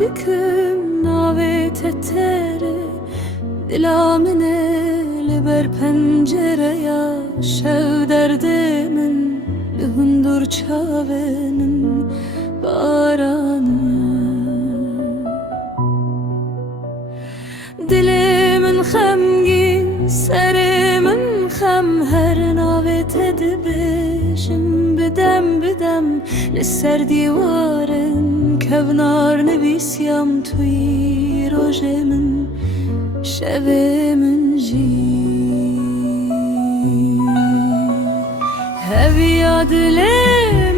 dikim navê te tere, dila min ê li ber pencereya şev derdê min li hundur çavê min baranı. Dilê min xemgîn, serê min xem, her navê te dibêjim bidem bidem li ser dîwarên kevnar nivîsiyam tuyî rojê min şevê min jî. Heviya dilê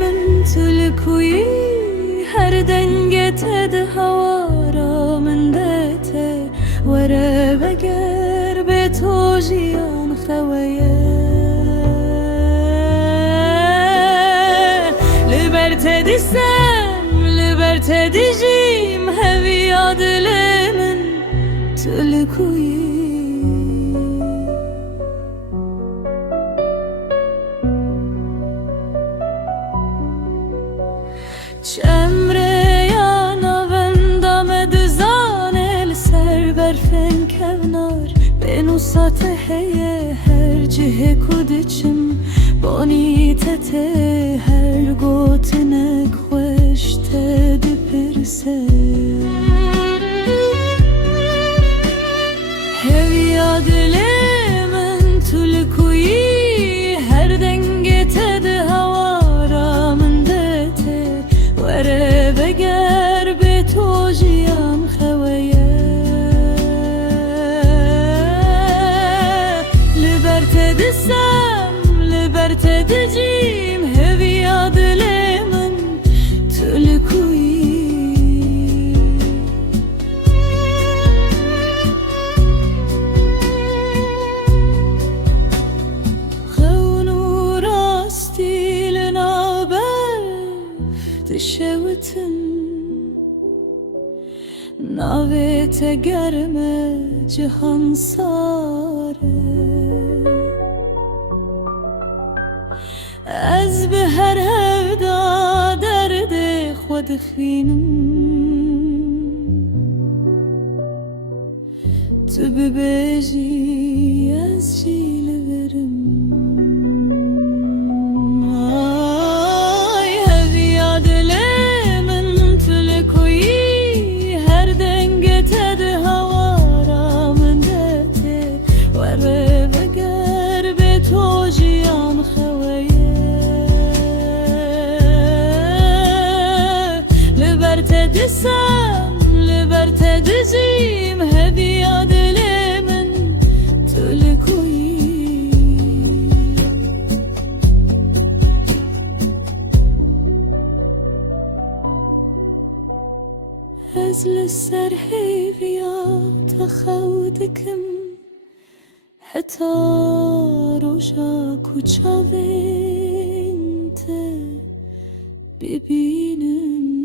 min tu li kuyî, her dengê te di hewara min de te were veger bê to jiyan xeweye. Li ber te disem, li ber te dijîm, heviya dilê min tu li kuyî. Çemreya navenda me dizanê li ser berfên kevnar, bênûsa te heye her cihê ku diçim, bonî te tê her gotinek xweş te dipirse. Heviya dilê min tu li kuyî, her dengê te di hewara min de te were veger bê to jiyan xeweye. Li ber te disem, li ber te dijîm, heviya dilê min tu li kuyî. Xewn û rastî li nabev dişewitin, navê te germ e cihan sare. Ez bi her hevda derdê xwe dixwînim, tu bibêjî ez jî li verim. Ay heviya dilê min tu li kuyî, her dengê te di hewara min de te were veger bê to jiyan xeweye. Li ber te disem, li ber te dijîm, heviya dilê min tu li kuyî. Ez li ser hêviya te xew dikim, heta roja ku çavên te bibînim.